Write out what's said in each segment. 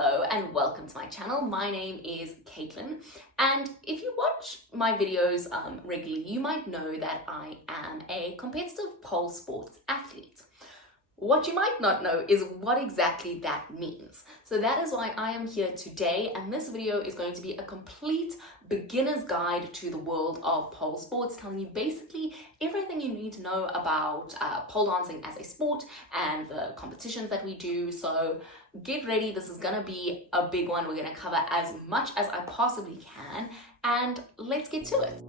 Hello and welcome to my channel. My name is Caitlin, and if you watch my videos regularly, you might know that I am a competitive pole sports athlete. What you might not know is what exactly that means. So that is why I am here today, and this video is going to be a complete beginner's guide to the world of pole sports, telling you basically everything you need to know about pole dancing as a sport and the competitions that we do. So get ready, this is gonna be a big one. We're gonna cover as much as I possibly can, and let's get to it.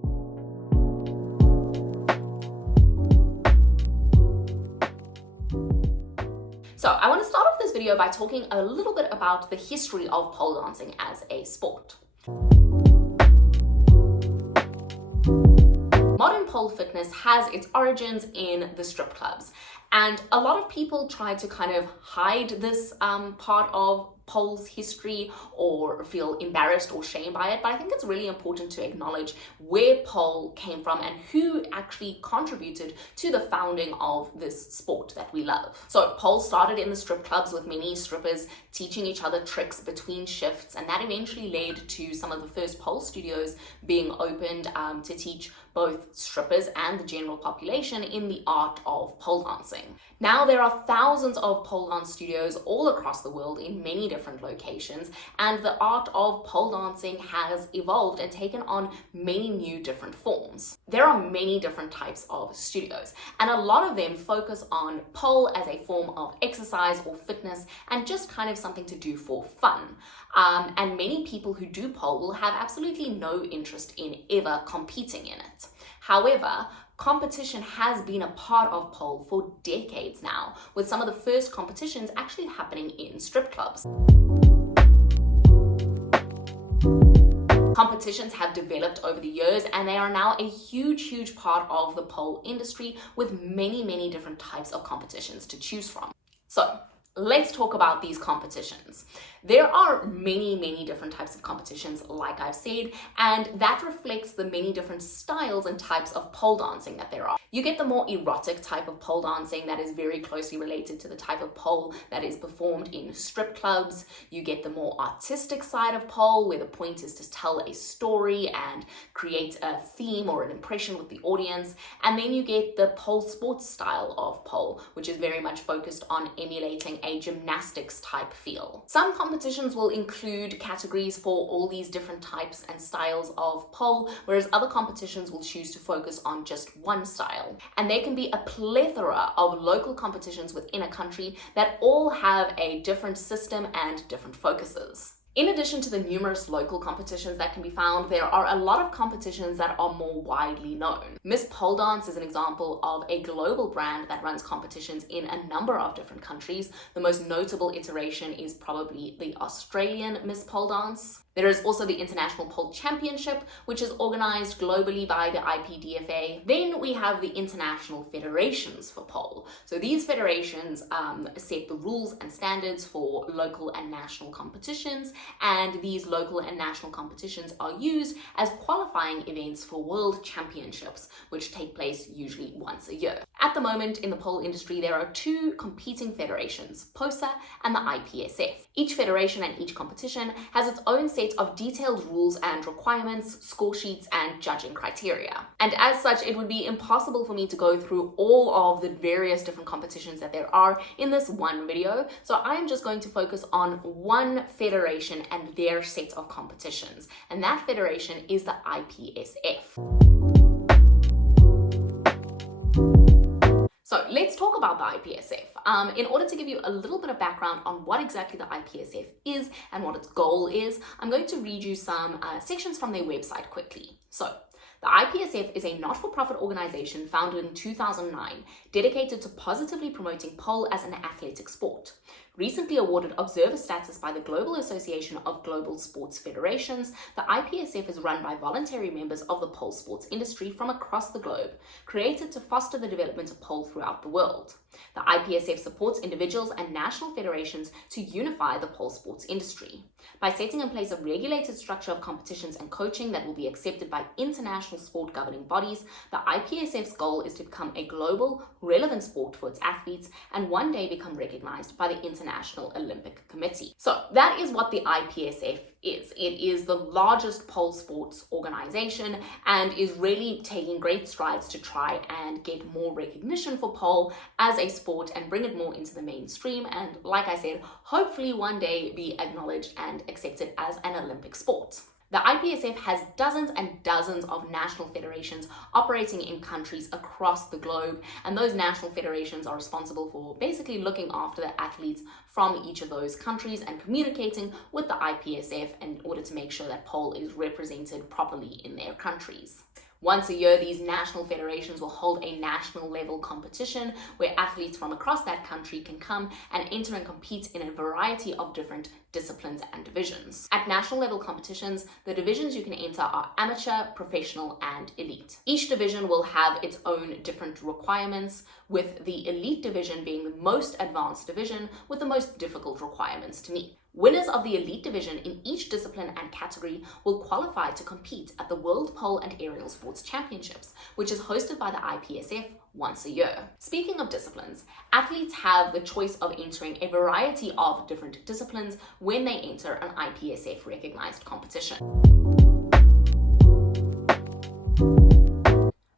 So I want to start off this video by talking a little bit about the history of pole dancing as a sport. Modern pole fitness has its origins in the strip clubs, and a lot of people try to kind of hide this part of pole's history or feel embarrassed or shamed by it, but I think it's really important to acknowledge where pole came from and who actually contributed to the founding of this sport that we love. So pole started in the strip clubs with many strippers teaching each other tricks between shifts, and that eventually led to some of the first pole studios being opened to teach both strippers and the general population in the art of pole dancing. Now there are thousands of pole dance studios all across the world in many different locations, and the art of pole dancing has evolved and taken on many new different forms. There are many different types of studios, and a lot of them focus on pole as a form of exercise or fitness and just kind of something to do for fun. And many people who do pole will have absolutely no interest in ever competing in it. However, competition has been a part of pole for decades now, with some of the first competitions actually happening in strip clubs. Competitions have developed over the years, and they are now a huge part of the pole industry, with many different types of competitions to choose from. So let's talk about these competitions. There are many different types of competitions, like I've said, and that reflects the many different styles and types of pole dancing that there are. You get the more erotic type of pole dancing that is very closely related to the type of pole that is performed in strip clubs. You get the more artistic side of pole, where the point is to tell a story and create a theme or an impression with the audience. And then you get the pole sports style of pole, which is very much focused on emulating a gymnastics type feel. Some competitions will include categories for all these different types and styles of pole, whereas other competitions will choose to focus on just one style. And there can be a plethora of local competitions within a country that all have a different system and different focuses. In addition to the numerous local competitions that can be found, there are a lot of competitions that are more widely known. Miss Pole Dance is an example of a global brand that runs competitions in a number of different countries. The most notable iteration is probably the Australian Miss Pole Dance. There is also the International Pole Championship, which is organized globally by the IPDFA. Then we have the international federations for pole. So these federations set the rules and standards for local and national competitions, and these local and national competitions are used as qualifying events for world championships, which take place usually once a year. At the moment in the pole industry, there are two competing federations, POSA and the IPSF. Each federation and each competition has its own set of detailed rules and requirements, score sheets, and judging criteria. And as such, it would be impossible for me to go through all of the various different competitions that there are in this one video. So I am just going to focus on one federation and their set of competitions. And that federation is the IPSF. So let's talk about the IPSF. In order to give you a little bit of background on what exactly the IPSF is and what its goal is, I'm going to read you some sections from their website quickly. So the IPSF is a not-for-profit organization founded in 2009, dedicated to positively promoting pole as an athletic sport. Recently awarded observer status by the Global Association of Global Sports Federations, the IPSF is run by voluntary members of the pole sports industry from across the globe, created to foster the development of pole throughout the world. The IPSF supports individuals and national federations to unify the pole sports industry. By setting in place a regulated structure of competitions and coaching that will be accepted by international sport governing bodies, the IPSF's goal is to become a global, relevant sport for its athletes and one day become recognized by the international International Olympic Committee. So that is what the IPSF is. It is the largest pole sports organization and is really taking great strides to try and get more recognition for pole as a sport and bring it more into the mainstream, and like I said, hopefully one day be acknowledged and accepted as an Olympic sport. The IPSF has dozens and dozens of national federations operating in countries across the globe, and those national federations are responsible for basically looking after the athletes from each of those countries and communicating with the IPSF in order to make sure that pole is represented properly in their countries. Once a year, these national federations will hold a national level competition where athletes from across that country can come and enter and compete in a variety of different disciplines and divisions. At national level competitions, the divisions you can enter are amateur, professional, and elite. Each division will have its own different requirements, with the elite division being the most advanced division with the most difficult requirements to meet. Winners of the elite division in each discipline and category will qualify to compete at the World Pole and Aerial Sports Championships, which is hosted by the IPSF once a year. Speaking of disciplines, athletes have the choice of entering a variety of different disciplines when they enter an IPSF recognized competition.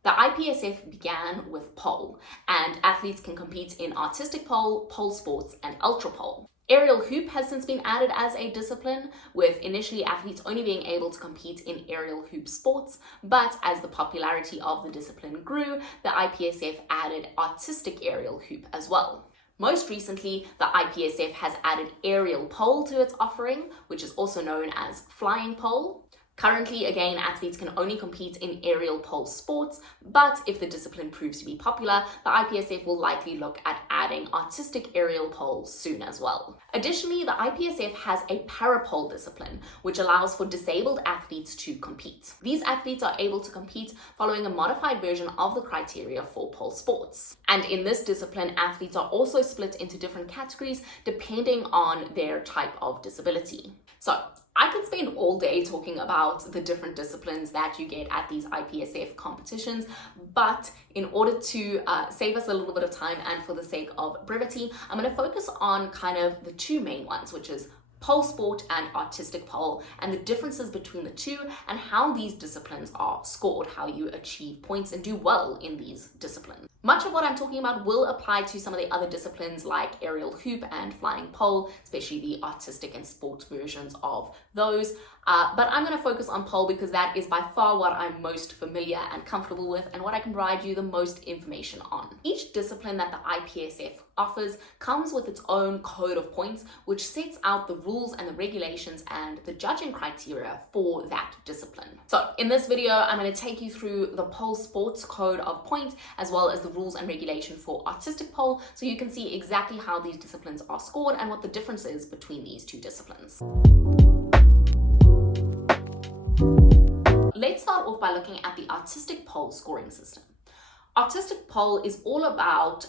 The IPSF began with pole, and athletes can compete in artistic pole, pole sports, and ultra pole. Aerial hoop has since been added as a discipline, with initially athletes only being able to compete in aerial hoop sports, but as the popularity of the discipline grew, the IPSF added artistic aerial hoop as well. Most recently, the IPSF has added aerial pole to its offering, which is also known as flying pole. Currently, again, athletes can only compete in aerial pole sports, but if the discipline proves to be popular, the IPSF will likely look at adding artistic aerial pole soon as well. Additionally, the IPSF has a parapole discipline, which allows for disabled athletes to compete. These athletes are able to compete following a modified version of the criteria for pole sports. And in this discipline, athletes are also split into different categories depending on their type of disability. So, I could spend all day talking about the different disciplines that you get at these IPSF competitions, but in order to save us a little bit of time and for the sake of brevity, I'm going to focus on kind of the two main ones, which is pole sport and artistic pole, and the differences between the two and how these disciplines are scored, how you achieve points and do well in these disciplines. Much of what I'm talking about will apply to some of the other disciplines like aerial hoop and flying pole, especially the artistic and sports versions of those. But I'm going to focus on pole because that is by far what I'm most familiar and comfortable with and what I can provide you the most information on. Each discipline that the IPSF offers comes with its own code of points, which sets out the rules and the regulations and the judging criteria for that discipline. So in this video, I'm going to take you through the pole sports code of points as well as the rules and regulation for artistic pole, so you can see exactly how these disciplines are scored and what the difference is between these two disciplines. Let's start off by looking at the artistic pole scoring system. Artistic pole is all about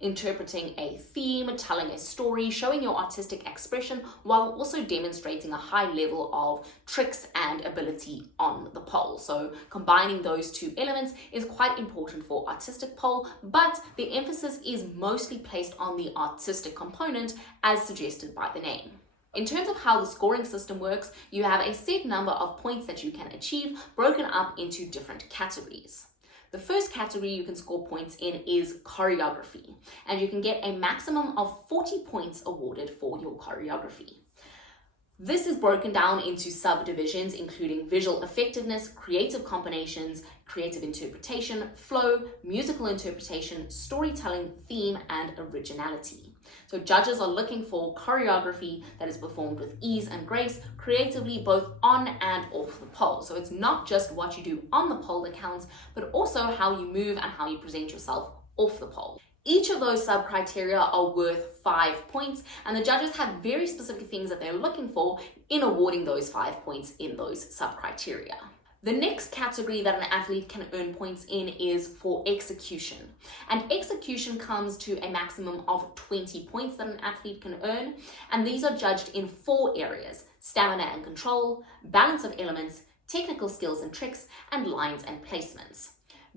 interpreting a theme, telling a story, showing your artistic expression while also demonstrating a high level of tricks and ability on the pole. So combining those two elements is quite important for artistic pole, but the emphasis is mostly placed on the artistic component as suggested by the name. In terms of how the scoring system works, you have a set number of points that you can achieve broken up into different categories. The first category you can score points in is choreography, and you can get a maximum of 40 points awarded for your choreography. This is broken down into subdivisions including visual effectiveness, creative combinations, creative interpretation, flow, musical interpretation, storytelling, theme, and originality. So judges are looking for choreography that is performed with ease and grace, creatively both on and off the pole. So it's not just what you do on the pole that counts, but also how you move and how you present yourself off the pole. Each of those sub-criteria are worth 5 points, and the judges have very specific things that they're looking for in awarding those 5 points in those sub-criteria. The next category that an athlete can earn points in is for execution. And execution comes to a maximum of 20 points that an athlete can earn, and these are judged in 4 areas: stamina and control, balance of elements, technical skills and tricks, and lines and placements.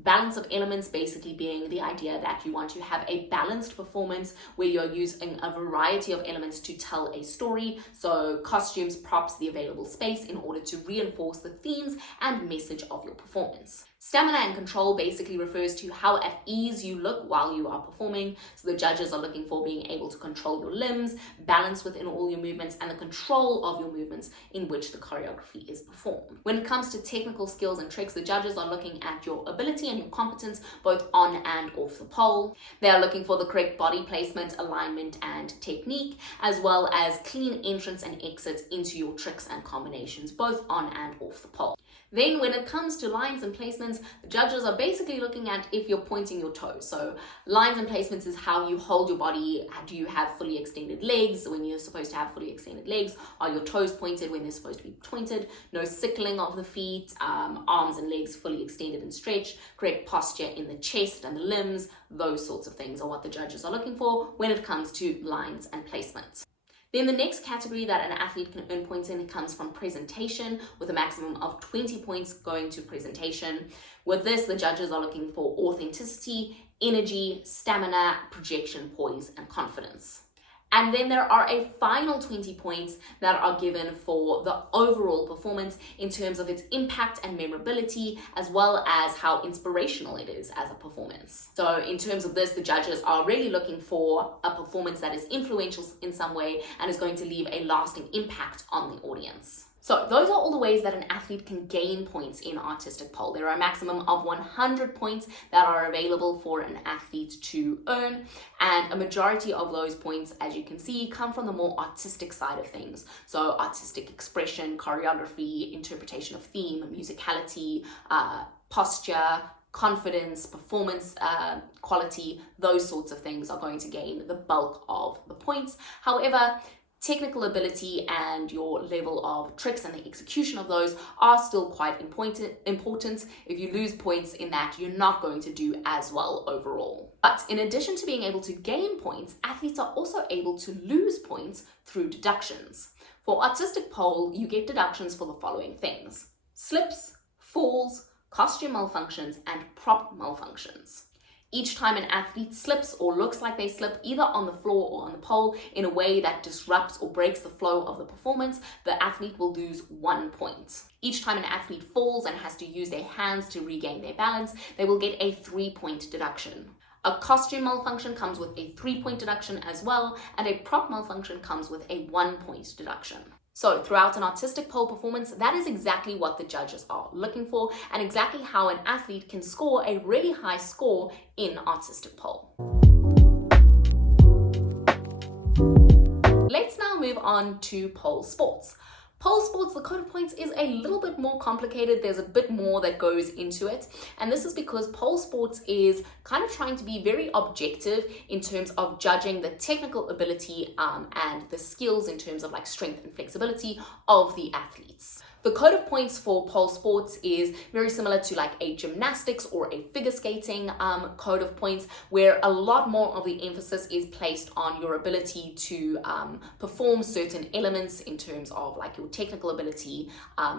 Balance of elements basically being the idea that you want to have a balanced performance where you're using a variety of elements to tell a story. So costumes, props, the available space in order to reinforce the themes and message of your performance. Stamina and control basically refers to how at ease you look while you are performing. So the judges are looking for being able to control your limbs, balance within all your movements, and the control of your movements in which the choreography is performed. When it comes to technical skills and tricks, the judges are looking at your ability and your competence both on and off the pole. They are looking for the correct body placement, alignment, and technique, as well as clean entrance and exits into your tricks and combinations both on and off the pole. Then when it comes to lines and placements, the judges are basically looking at if you're pointing your toes. So lines and placements is how you hold your body. Do you have fully extended legs when you're supposed to have fully extended legs? Are your toes pointed when they're supposed to be pointed? No sickling of the feet, arms and legs fully extended and stretched, correct posture in the chest and the limbs. Those sorts of things are what the judges are looking for when it comes to lines and placements. Then the next category that an athlete can earn points in comes from presentation, with a maximum of 20 points going to presentation. With this, the judges are looking for authenticity, energy, stamina, projection, poise, and confidence. And then there are a final 20 points that are given for the overall performance in terms of its impact and memorability, as well as how inspirational it is as a performance. So in terms of this, the judges are really looking for a performance that is influential in some way and is going to leave a lasting impact on the audience. So those are all the ways that an athlete can gain points in artistic pole. There are a maximum of 100 points that are available for an athlete to earn, and a majority of those points, as you can see, come from the more artistic side of things. So artistic expression, choreography, interpretation of theme, musicality, posture, confidence, performance quality, those sorts of things are going to gain the bulk of the points. However, technical ability and your level of tricks and the execution of those are still quite important. If you lose points in that, you're not going to do as well overall. But in addition to being able to gain points, athletes are also able to lose points through deductions. For artistic pole, you get deductions for the following things: slips, falls, costume malfunctions, and prop malfunctions. Each time an athlete slips or looks like they slip either on the floor or on the pole in a way that disrupts or breaks the flow of the performance, the athlete will lose 1 point. Each time an athlete falls and has to use their hands to regain their balance, they will get a 3-point deduction. A costume malfunction comes with a 3-point deduction as well, and a prop malfunction comes with a 1-point deduction. So throughout an artistic pole performance, that is exactly what the judges are looking for, and exactly how an athlete can score a really high score in artistic pole. Let's now move on to pole sports. Pole sports, the code of points is a little bit more complicated. There's a bit more that goes into it. And this is because pole sports is kind of trying to be very objective in terms of judging the technical ability and the skills in terms of like strength and flexibility of the athletes. The code of points for pole sports is very similar to like a gymnastics or a figure skating code of points, where a lot more of the emphasis is placed on your ability to perform certain elements in terms of like your technical ability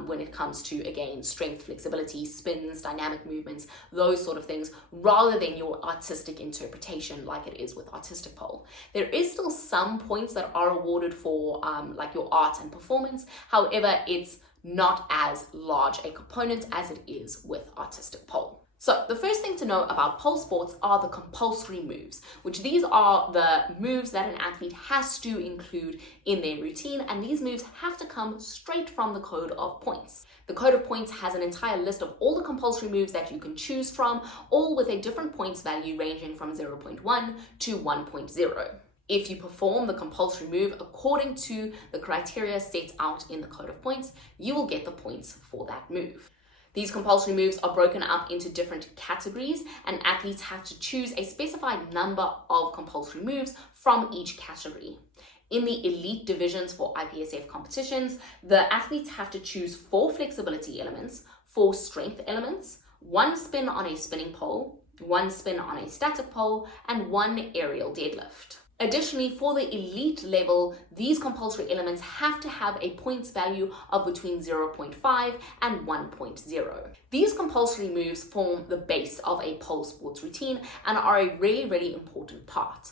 when it comes to, again, strength, flexibility, spins, dynamic movements, those sort of things, rather than your artistic interpretation like it is with artistic pole. There is still some points that are awarded for like your art and performance. However, it's not as large a component as it is with artistic pole. So the first thing to know about pole sports are the compulsory moves, which these are the moves that an athlete has to include in their routine, and these moves have to come straight from the code of points. The code of points has an entire list of all the compulsory moves that you can choose from, all with a different points value ranging from 0.1 to 1.0. If you perform the compulsory move according to the criteria set out in the code of points, you will get the points for that move. These compulsory moves are broken up into different categories, and athletes have to choose a specified number of compulsory moves from each category. In the elite divisions for IPSF competitions, the athletes have to choose 4 flexibility elements, 4 strength elements, 1 spin on a spinning pole, 1 spin on a static pole, and 1 aerial deadlift. Additionally, for the elite level, these compulsory elements have to have a points value of between 0.5 and 1.0. These compulsory moves form the base of a pole sports routine and are a really, really important part.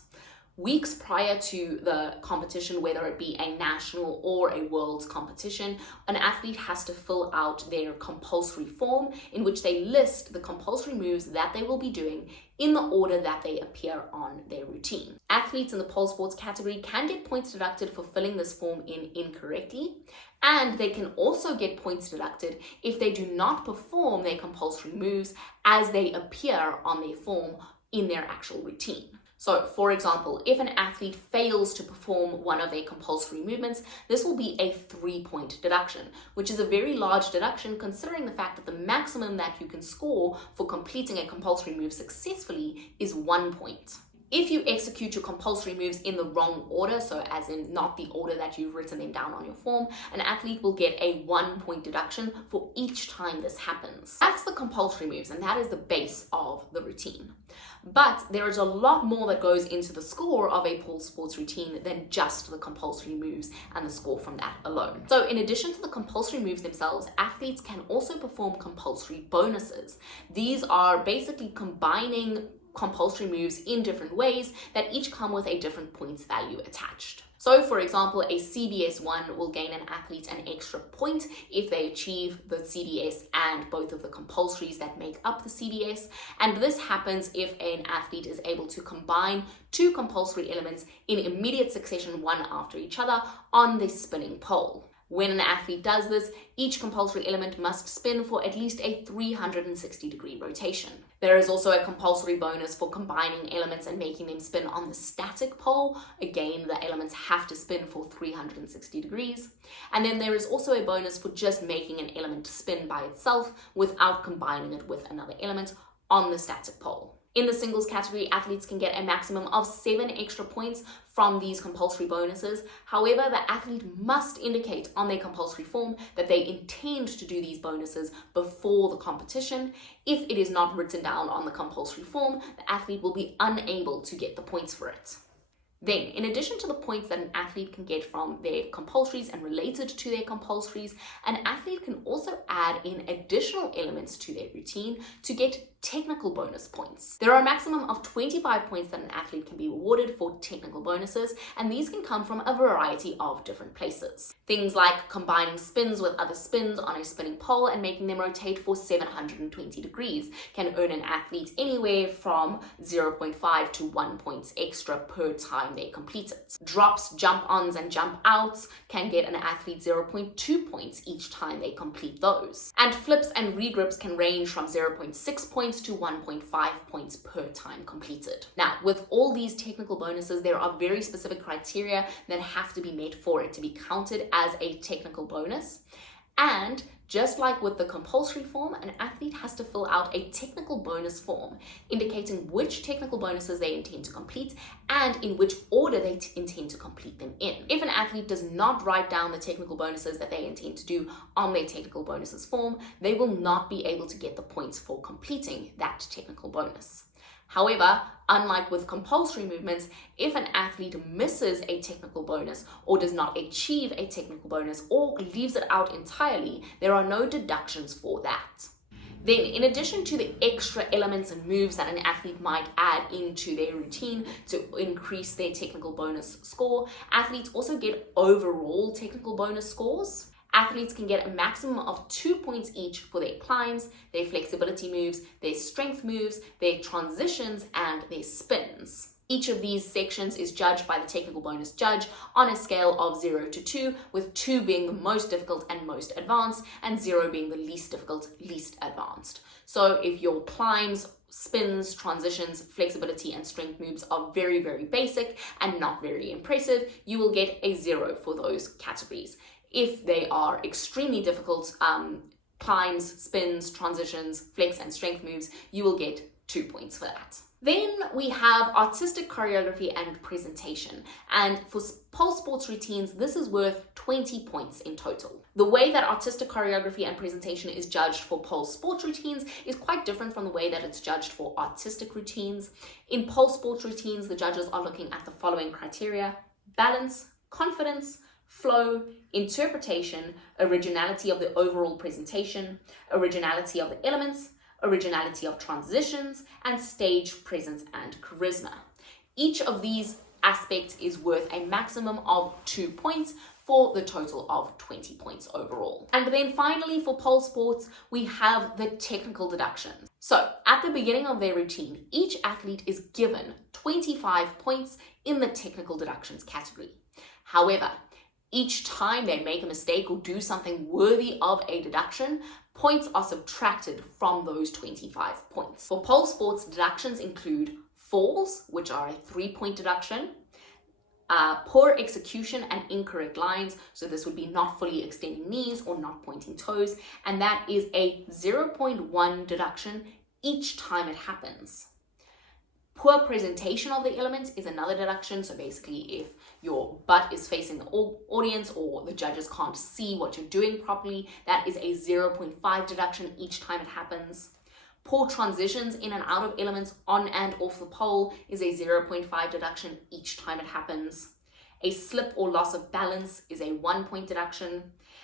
Weeks prior to the competition, whether it be a national or a world's competition, an athlete has to fill out their compulsory form in which they list the compulsory moves that they will be doing in the order that they appear on their routine. Athletes in the pole sports category can get points deducted for filling this form in incorrectly, and they can also get points deducted if they do not perform their compulsory moves as they appear on their form in their actual routine. So, for example, if an athlete fails to perform one of their compulsory movements, this will be a 3-point deduction, which is a very large deduction considering the fact that the maximum that you can score for completing a compulsory move successfully is 1 point. If you execute your compulsory moves in the wrong order, so as in not the order that you've written them down on your form, an athlete will get a 1-point deduction for each time this happens. That's the compulsory moves, and that is the base of the routine. But there is a lot more that goes into the score of a pole sports routine than just the compulsory moves and the score from that alone. So in addition to the compulsory moves themselves, athletes can also perform compulsory bonuses. These are basically combining compulsory moves in different ways that each come with a different points value attached. So for example, a CBS 1 will gain an athlete an extra point if they achieve the CBS and both of the compulsories that make up the CBS. And this happens if an athlete is able to combine 2 compulsory elements in immediate succession, one after each other, on the spinning pole. When an athlete does this, each compulsory element must spin for at least a 360-degree rotation. There is also a compulsory bonus for combining elements and making them spin on the static pole. Again, the elements have to spin for 360 degrees. And then there is also a bonus for just making an element spin by itself without combining it with another element on the static pole. In the singles category, athletes can get a maximum of 7 extra points from these compulsory bonuses. However, the athlete must indicate on their compulsory form that they intend to do these bonuses before the competition. If it is not written down on the compulsory form, the athlete will be unable to get the points for it. Then, in addition to the points that an athlete can get from their compulsories and related to their compulsories, an athlete can also add in additional elements to their routine to get technical bonus points. There are a maximum of 25 points that an athlete can be awarded for technical bonuses, and these can come from a variety of different places. Things like combining spins with other spins on a spinning pole and making them rotate for 720 degrees can earn an athlete anywhere from 0.5 to 1 points extra per time they complete it. Drops, jump-ons, and jump-outs can get an athlete 0.2 points each time they complete those. And flips and regrips can range from 0.6 points to 1.5 points per time completed. Now, with all these technical bonuses, there are very specific criteria that have to be met for it to be counted as a technical bonus. And just like with the compulsory form, an athlete has to fill out a technical bonus form indicating which technical bonuses they intend to complete and in which order they intend to complete them in. If an athlete does not write down the technical bonuses that they intend to do on their technical bonuses form, they will not be able to get the points for completing that technical bonus. However, unlike with compulsory movements, if an athlete misses a technical bonus or does not achieve a technical bonus or leaves it out entirely, there are no deductions for that. Then, in addition to the extra elements and moves that an athlete might add into their routine to increase their technical bonus score, athletes also get overall technical bonus scores. Athletes can get a maximum of 2 points each for their climbs, their flexibility moves, their strength moves, their transitions, and their spins. Each of these sections is judged by the technical bonus judge on a scale of 0 to 2, with 2 being the most difficult and most advanced, and 0 being the least difficult, least advanced. So if your climbs, spins, transitions, flexibility, and strength moves are very, very basic and not very impressive, you will get a 0 for those categories. If they are extremely difficult, climbs, spins, transitions, flex, and strength moves, you will get 2 points for that. Then we have artistic choreography and presentation. And for pole sports routines, this is worth 20 points in total. The way that artistic choreography and presentation is judged for pole sports routines is quite different from the way that it's judged for artistic routines. In pole sports routines, the judges are looking at the following criteria: balance, confidence, flow, interpretation, originality of the overall presentation, originality of the elements, originality of transitions, and stage presence and charisma. Each of these aspects is worth a maximum of 2 points for the total of 20 points overall. And then finally, for pole sports, we have the technical deductions. So at the beginning of their routine, each athlete is given 25 points in the technical deductions category. However, each time they make a mistake or do something worthy of a deduction, points are subtracted from those 25 points. For pole sports, deductions include falls, which are a 3-point deduction, poor execution and incorrect lines, so this would be not fully extending knees or not pointing toes, and that is a 0.1 deduction each time it happens. Poor presentation of the elements is another deduction, so basically if your butt is facing the audience or the judges can't see what you're doing properly, that is a 0.5 deduction each time it happens. Poor transitions in and out of elements on and off the pole is a 0.5 deduction each time it happens. A slip or loss of balance is a 1-point deduction.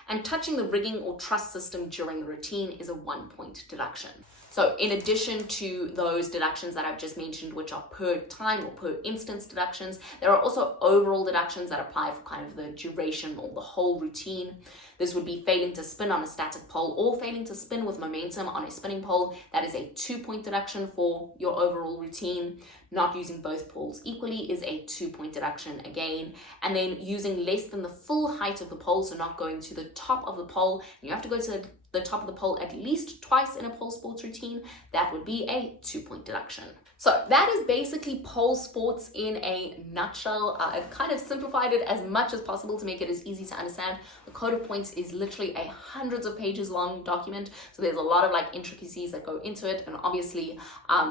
And touching the rigging or truss system during the routine is a 1-point deduction. So in addition to those deductions that I've just mentioned, which are per time or per instance deductions, there are also overall deductions that apply for kind of the duration or the whole routine. This would be failing to spin on a static pole or failing to spin with momentum on a spinning pole. That is a 2-point deduction for your overall routine. Not using both poles equally is a 2-point deduction again. And then using less than the full height of the pole, so not going to the top of the pole. You have to go to the top of the pole at least twice in a pole sports routine. That would be a 2-point deduction. So that is basically pole sports in a nutshell. I've kind of simplified it as much as possible to make it as easy to understand. The Code of Points is literally a hundreds of pages long document, so there's a lot of intricacies that go into it, and obviously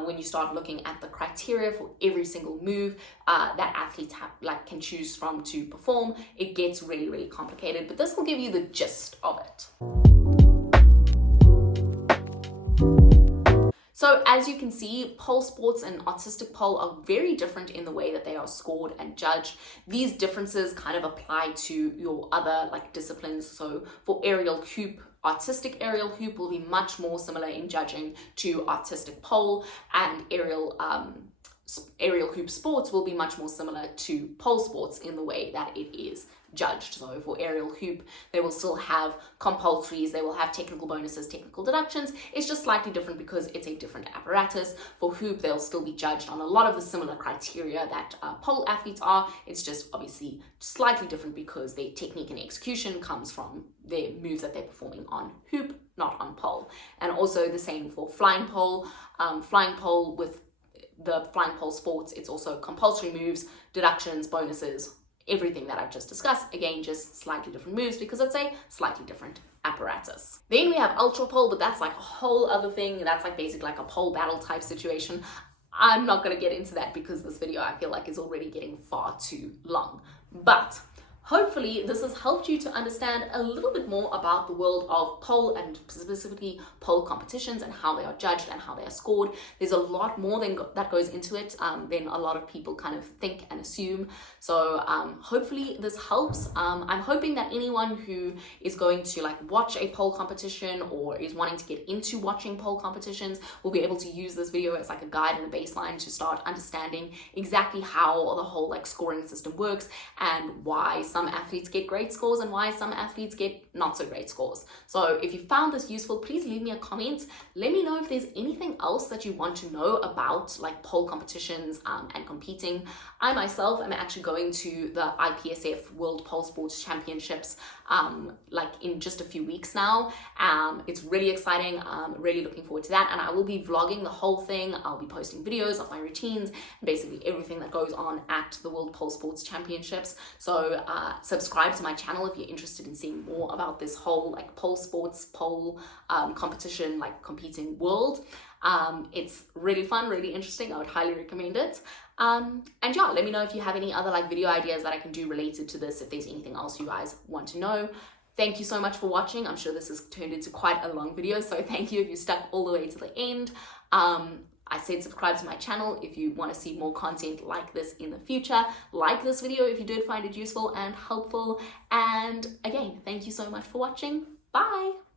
when you start looking at the criteria for every single move that athletes can choose from to perform, it gets really, really complicated, but this will give you the gist of it. So as you can see, pole sports and artistic pole are very different in the way that they are scored and judged. These differences kind of apply to your other disciplines. So for aerial hoop, artistic aerial hoop will be much more similar in judging to artistic pole, and aerial hoop sports will be much more similar to pole sports in the way that it is judged. So for aerial hoop, they will still have compulsories, they will have technical bonuses, technical deductions. It's just slightly different because it's a different apparatus. For hoop, they'll still be judged on a lot of the similar criteria that pole athletes are. It's just obviously slightly different because their technique and execution comes from their moves that they're performing on hoop, not on pole. And also the same for flying pole. Flying pole, with the flying pole sports, it's also compulsory moves, deductions, bonuses, everything that I've just discussed. Again, just slightly different moves because it's a slightly different apparatus. Then we have ultra pole, but that's a whole other thing. That's basically a pole battle type situation. I'm not going to get into that because this video I feel is already getting far too long. But hopefully this has helped you to understand a little bit more about the world of pole, and specifically pole competitions, and how they are judged and how they are scored. There's a lot more that goes into it than a lot of people kind of think and assume. So hopefully this helps. I'm hoping that anyone who is going to watch a pole competition or is wanting to get into watching pole competitions will be able to use this video as a guide and a baseline to start understanding exactly how the whole scoring system works, and why some athletes get great scores and why some athletes get not so great scores. So if you found this useful, please leave me a comment. Let me know if there's anything else that you want to know about pole competitions and competing. I myself am actually going to the IPSF World Pole Sports Championships in just a few weeks now. It's really exciting. I'm really looking forward to that, and I will be vlogging the whole thing. I'll be posting videos of my routines and basically everything that goes on at the World Pole Sports Championships. So subscribe to my channel if you're interested in seeing more about this whole like pole sports, pole competition, like competing world. It's really fun, really interesting. I would highly recommend it. And yeah, let me know if you have any other like video ideas that I can do related to this, if there's anything else you guys want to know. Thank you so much for watching. I'm sure this has turned into quite a long video, so thank you if you stuck all the way to the end. I said subscribe to my channel if you want to see more content like this in the future. Like this video if you did find it useful and helpful. And again, thank you so much for watching. Bye!